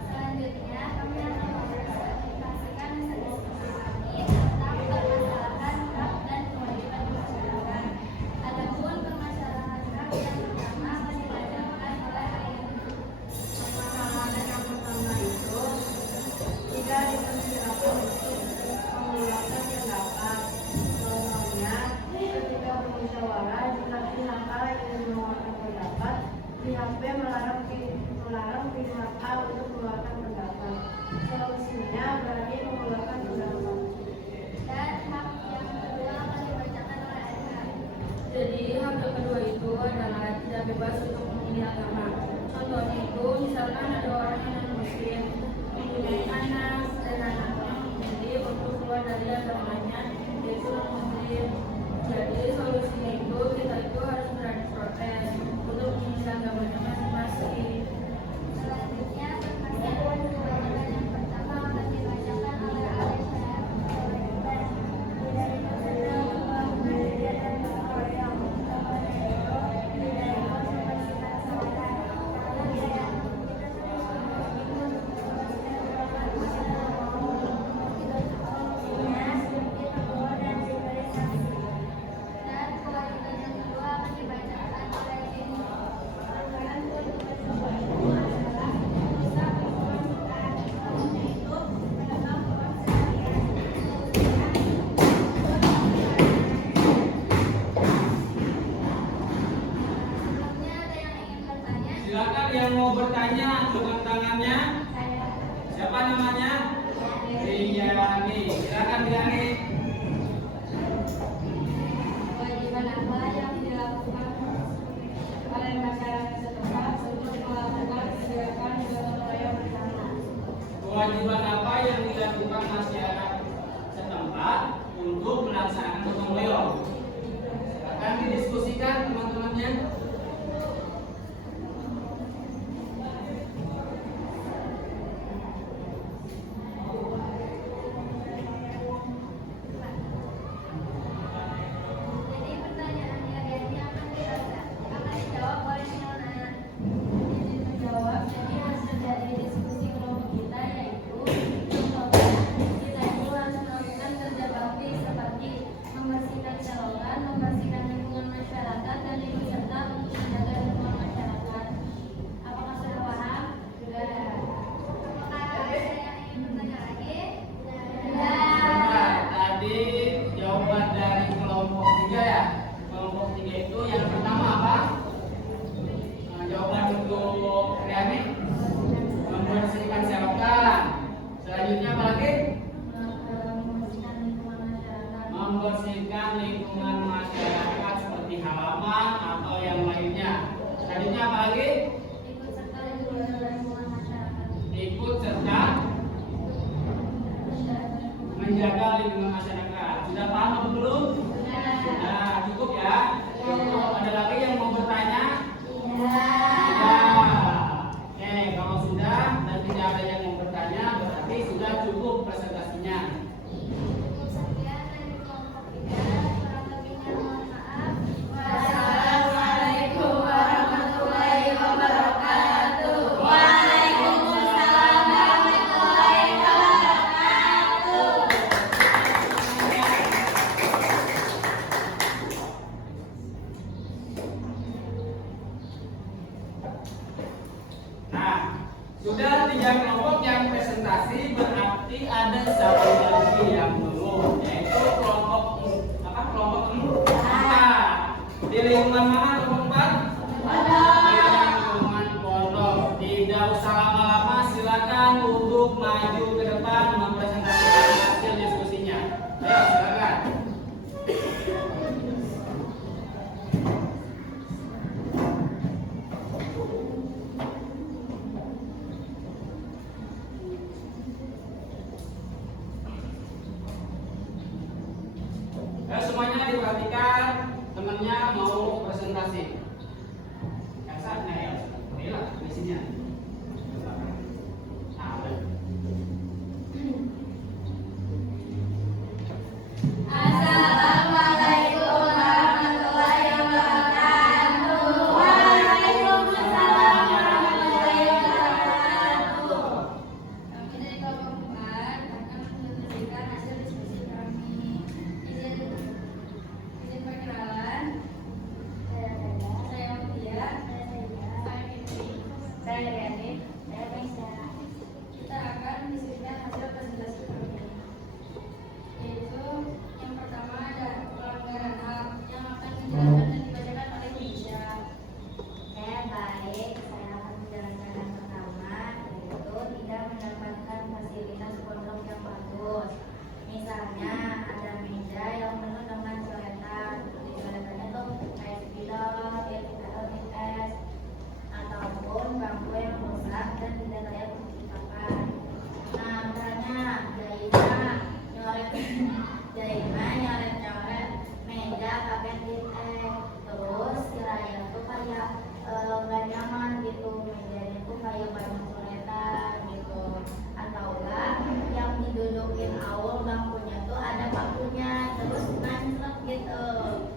Selanjutnya kami akan mempresentasikan kami tentang permasalahan hak dan kewajiban masyarakat. Adapun permasalahan hak yang pertama akan dibacakan oleh ayat. Permasalahan yang pertama itu tidak dipersilakan untuk mengeluarkan pendapat. Contohnya, ketika bermusyawarah, jika pihak A ingin mengeluarkan pendapat, pihak B melarang pihak A untuk mengeluarkan pendapat. Solusinya berani mengeluarkan pendapat. Dan hak yang kedua akan dibacakan oleh ayat. Jadi hak yang kedua itu adalah tidak bebas untuk memilih agama. Contohnya itu misalkan ada orang yang non-muslim mempunyai anak dan anaknya memilih untuk keluar dari agamanya yaitu non-muslim. Jadi solusinya itu kita itu harus berani protes untuk memilih agamanya masing-masing. Selanjutnya permasalahan kewajiban yang pertama akan dibacakan oleh ayat. Dan kewajiban yang kedua akan dibacakan oleh ini. Sebelumnya ada yang ingin bertanya? Silakan yang mau bertanya, angkat tangannya. Saya. Siapa namanya? Riyani. Silakan Riyani. Kewajiban apa yang dilakukan oleh masyarakat setempat untuk melakukan kegiatan gotong royong bersama? Kewajiban apa yang dilakukan masyarakat setempat untuk melaksanakan gotong royong? Silakan didiskusikan teman-temannya. Jadi pertanyaannya ini akan dijawab oleh Nona. Izin menjawab. Jadi hasil dari diskusi kelompok kita yaitu contohnya kita itu harus melakukan kerja bakti seperti membersihkan selokan, membersihkan lingkungan masyarakat dan ikut serta untuk menjaga lingkungan masyarakat. Apakah sudah paham? Sudah. Apakah ada yang ingin bertanya lagi? Nah, tadi jawaban dari kelompok 3 ya. Kelompok 3 itu yang pertama apa? Jawaban untuk Riyani membersihkan selokan. Selanjutnya apa lagi? Membersihkan lingkungan masyarakat. Membersihkan lingkungan masyarakat seperti halaman atau yang lainnya. Selanjutnya apa lagi? Ikut serta lingkungan masyarakat. Ikut serta menjaga lingkungan masyarakat. Sudah paham apa belum? Nah, cukup ya. Ada lagi yang mau bertanya? Ya. Oke, kalau sudah yang kelompok yang presentasi berarti ada satu lagi yang belum, yaitu kelompok kelompok 4. Di lingkungan mana kelompok 4? Di lingkungan pondok. Tidak usah lama-lama, silakan untuk maju ke depan mempresentasikan hasil diskusinya. Ayo silakan. Semuanya diperhatikan, temannya mau presentasi. Saatnya ya, inilah isinya. Assalamualaikum warahmatullahi wabarakatuh. Waalaikumsalam warahmatullahi wabarakatuh. Kami dari kelompok 4 akan memberikan hasil diskusi kami. Izin perkenalan. Saya Mutia. Saya Fitri. Saya Riani. Saya Maisa. Kita akan diskusikan hasil presentasi kami, yaitu yang pertama ada pelanggaran HAM yang akan dijelaskan dan dibacakan oleh Indonesia. Baik, saya akan menjalankan yang pertama, yaitu tidak mendapatkan fasilitas pondok yang bagus. Misalnya ada meja yang penuh dengan coretan, di coretannya tuh kayak pilot, LIS, ataupun bangku yang rusak dan tidak layak untuk digunakan. Nah, misalnya nyoret meja pakai tip terus kiranya tuh kayak nggak nyaman gitu, mejanya tuh kayak banyak coretan gitu, atau enggak yang didudukin awal bangkunya tuh ada bangkunya terus nancep gitu,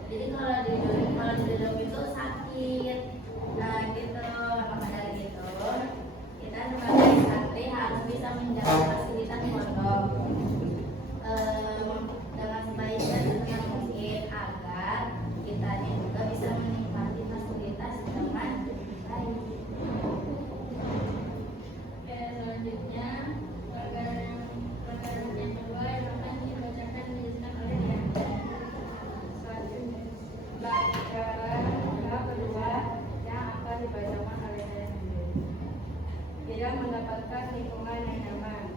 jadi kalau diduduk itu sakit. Nah gitu, maka dari itu kita sebagai santri harus bisa menjaga fasilitas pondok dengan sebaik dan sebaik mungkin agar kita juga bisa menikmati fasilitas dengan baik. Oke, selanjutnya pelanggaran yang kedua yang akan dibacakan dan dijelaskan oleh Riani. Selanjutnya, pelanggaran tahap kedua yang akan dibacakan oleh saya sendiri. Tidak mendapatkan lingkungan yang nyaman.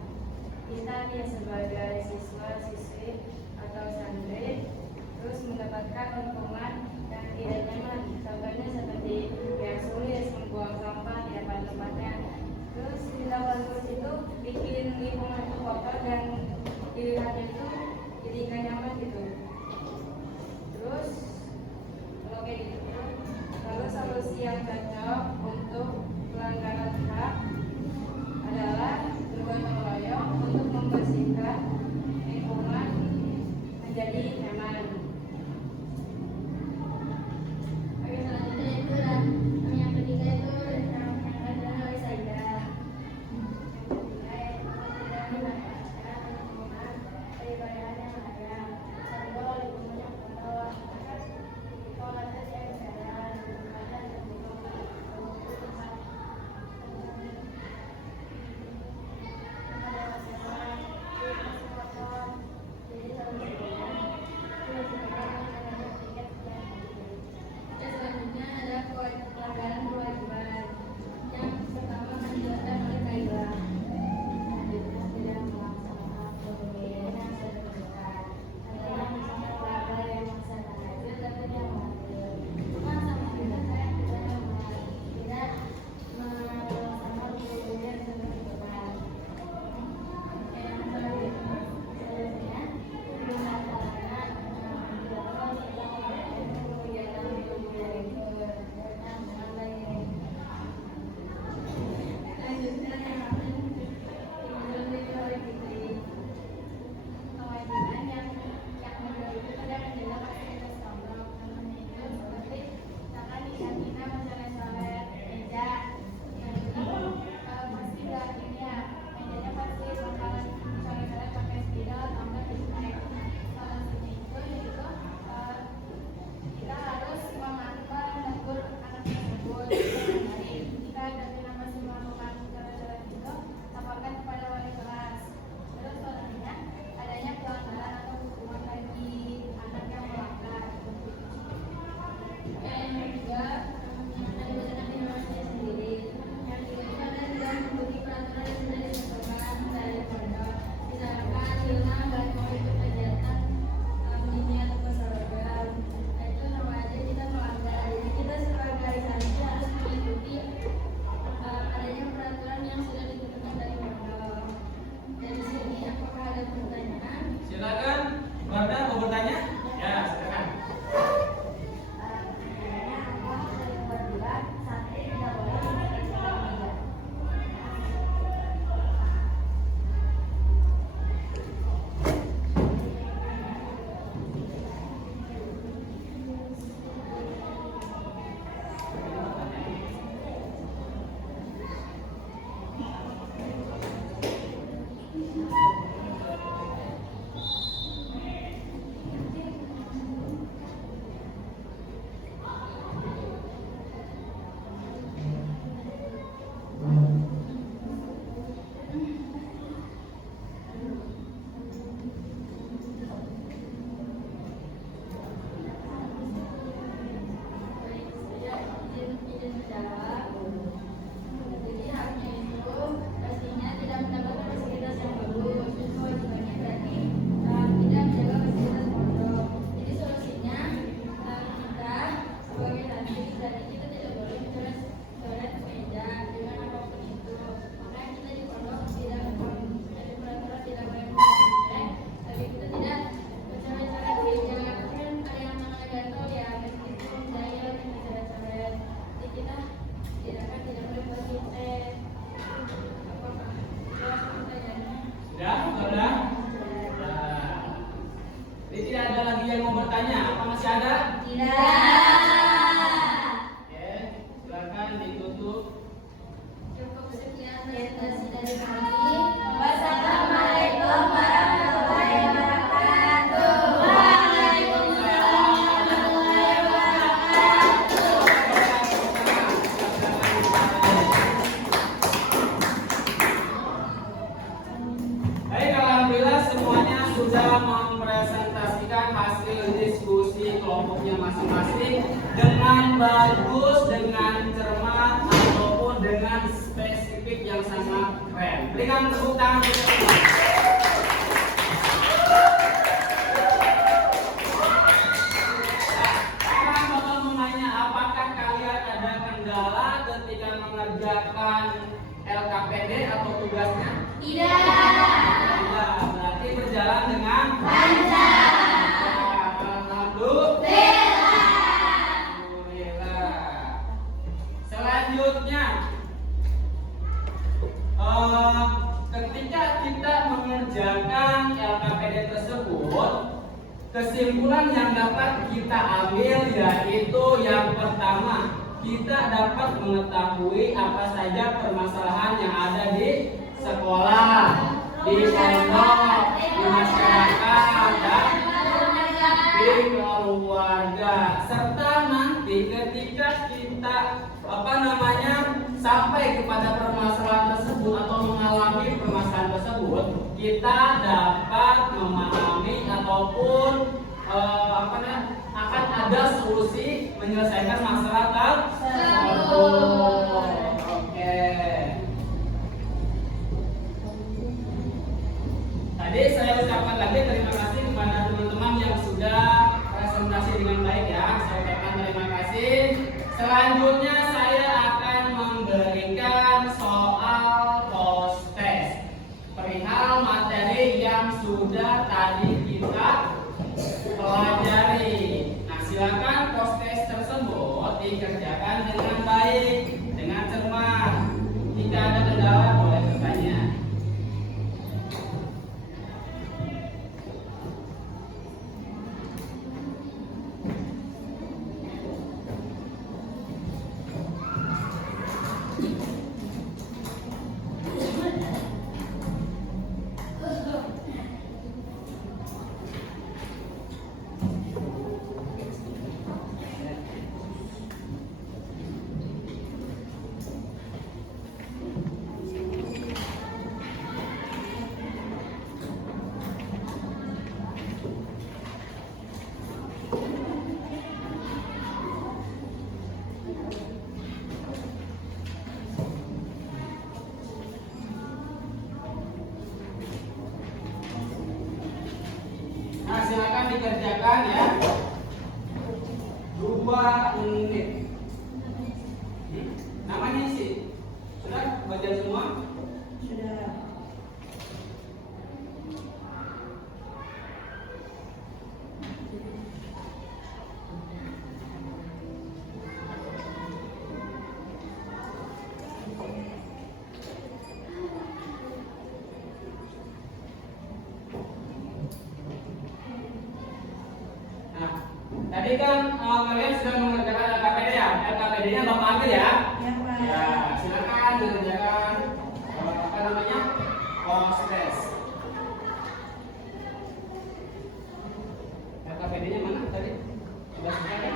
Kita nih sebagai siswa-siswi atau santri terus mendapatkan lingkungan yang tidak nyaman. Contohnya seperti yang sulit membuang sampah di depan tempatnya. Terus tindakan terus itu bikin lingkungan itu kotor dan dilihatnya itu jadi nggak nyaman gitu. Terus kalau kayak gitu, lalu solusi yang cocok untuk pelanggaran HAM adalah bergotong royong untuk membersihkan lingkungan menjadi nyaman. Oke, silakan ditutup. Cukup sekian presentasi dari kami. Wassalamualaikum warahmatullahi wabarakatuh. Waalaikumsalam warahmatullahi wabarakatuh. Baik, alhamdulillah semuanya sudah mempresentasikan hasil diskusi kelompoknya masing-masing dengan bagus, dengan cermat, ataupun dengan spesifik yang sangat keren. Berikan tepuk tangan untuk semua. Sekarang Bapak mau nanya, apakah kalian ada kendala ketika mengerjakan LKPD atau tugasnya? Tidak, berarti berjalan dengan lancar. Alhamdulillah. Selanjutnya, ketika kita mengerjakan LKPD tersebut, kesimpulan yang dapat kita ambil yaitu yang pertama, kita dapat mengetahui apa saja permasalahan yang ada di sekolah, di pondok, di masyarakat, dan di keluarga. Serta nanti ketika kita sampai kepada permasalahan tersebut atau mengalami permasalahan tersebut, kita dapat memahami ataupun akan ada solusi menyelesaikan masalah tersebut. Oke. Tadi saya ucapkan lagi terima kasih kepada teman-teman yang sudah presentasi dengan baik ya. Saya ucapkan terima kasih. Selanjutnya saya akan memberikan soal post test perihal materi yang sudah tadi kita pelajari. Nah, silakan post test tersebut dikerjakan dengan baik, dengan cermat. Jika ada kendala boleh bertanya. Nah, silakan dikerjakan ya. 2 menit. Namanya isi. Sudah baca semua? Sudah. Nah, tadi kan kalian sudah mengerjakan LKPD ya. LKPD-nya Bapak ambil ya. Ya, Pak. Ya, silakan dikerjakan apa namanya? Post test. LKPD-nya mana tadi? Sudah selesai kan?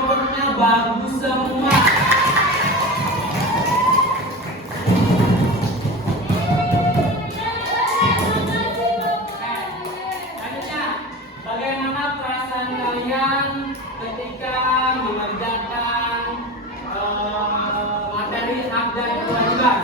kelompoknya bagus semua. Selanjutnya, bagaimana perasaan kalian ketika mengerjakan materi hak dan kewajiban?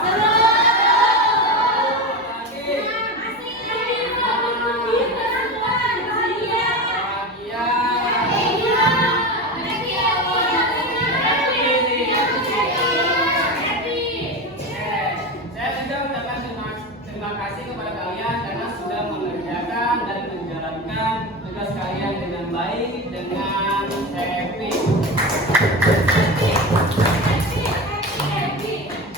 Terima kasih kepada kalian karena sudah mengerjakan dan menjalankan tugas kalian dengan baik, dengan happy.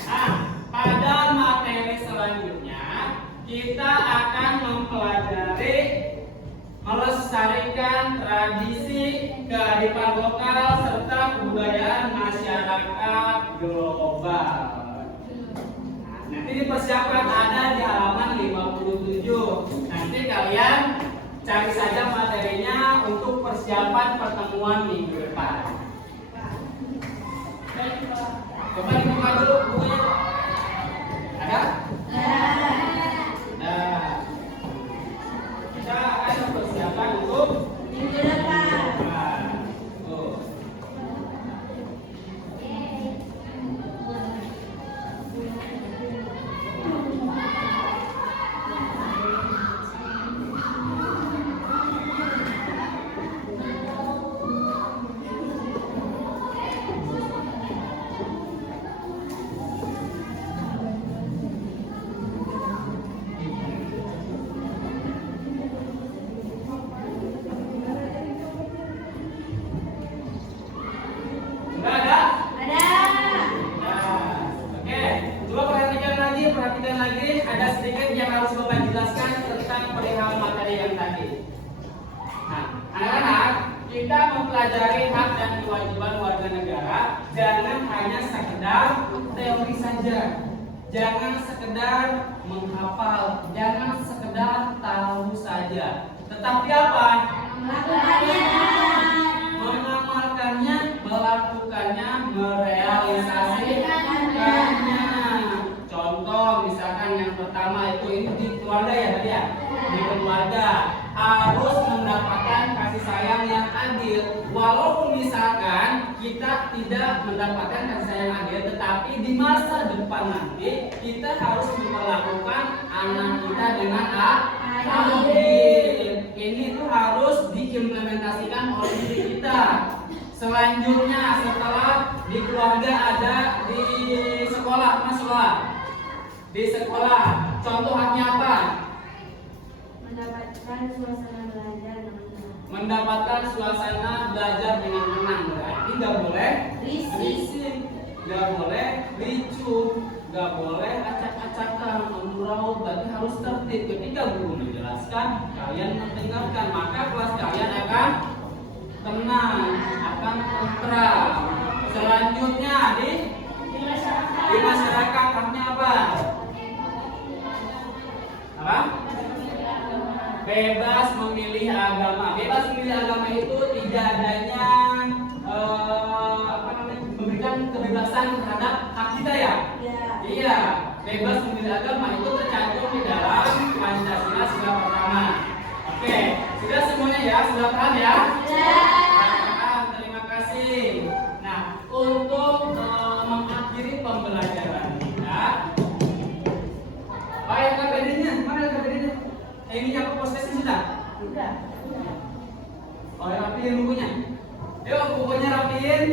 Nah, pada materi selanjutnya kita akan mempelajari melestarikan tradisi kearifan lokal serta kebudayaan masyarakat global. Nanti dipersiapkan ada di halaman 57. Nanti kalian cari saja materinya untuk persiapan pertemuan minggu depan. Coba dibuka dulu bukunya. Ada? Nah, kita akan mempersiapkan untuk Minggu depan. tuh. Sudah ada? Ada. Nah, oke. Coba perhatikan lagi. Ada sedikit yang harus Bapak jelaskan tentang perihal materi yang tadi. Nah, anak-anak, kita mempelajari hak dan kewajiban warga negara. Jangan hanya sekedar teori saja. Jangan sekedar menghafal. Jangan sekedar tahu saja. Tetapi apa? Melakukannya. Mengamalkannya, melakukannya, merealisasikannya. Contoh misalkan yang pertama itu ini di keluarga ya tadi ya. Di keluarga harus mendapatkan kasih sayang yang adil. Walaupun misalkan kita tidak mendapatkan kasih sayang adil, tetapi di masa depan nanti kita harus memperlakukan anak kita dengan adil. Ini tuh harus diimplementasikan oleh diri kita. Selanjutnya setelah di keluarga ada di sekolah, di sekolah. Contoh haknya apa? Mendapatkan suasana belajar dengan tenang. Mendapatkan suasana belajar dengan tenang. Berarti nggak boleh risih, nggak boleh ricu, nggak boleh acak-acakan, menurut. Berarti harus tertib. Ketika guru menjelaskan, kalian mendengarkan, maka kelas kalian akan tenang, akan tentram. Selanjutnya di masyarakat haknya apa? Apa? Bebas memilih agama. Bebas memilih agama itu tidak adanya memberikan kebebasan terhadap hak kita ya. Iya, bebas memilih agama itu tercantum di dalam Pancasila sila pertama. Oke, sudah semuanya ya, sudah paham ya? Paham, terima kasih. Nah, untuk mengakhiri pembelajaran kita, baik KPD-nya, mana KPD-nya? Ini apa posisi sudah? Sudah. Oh, rapiin bukunya. Yuk, bukunya rapiin.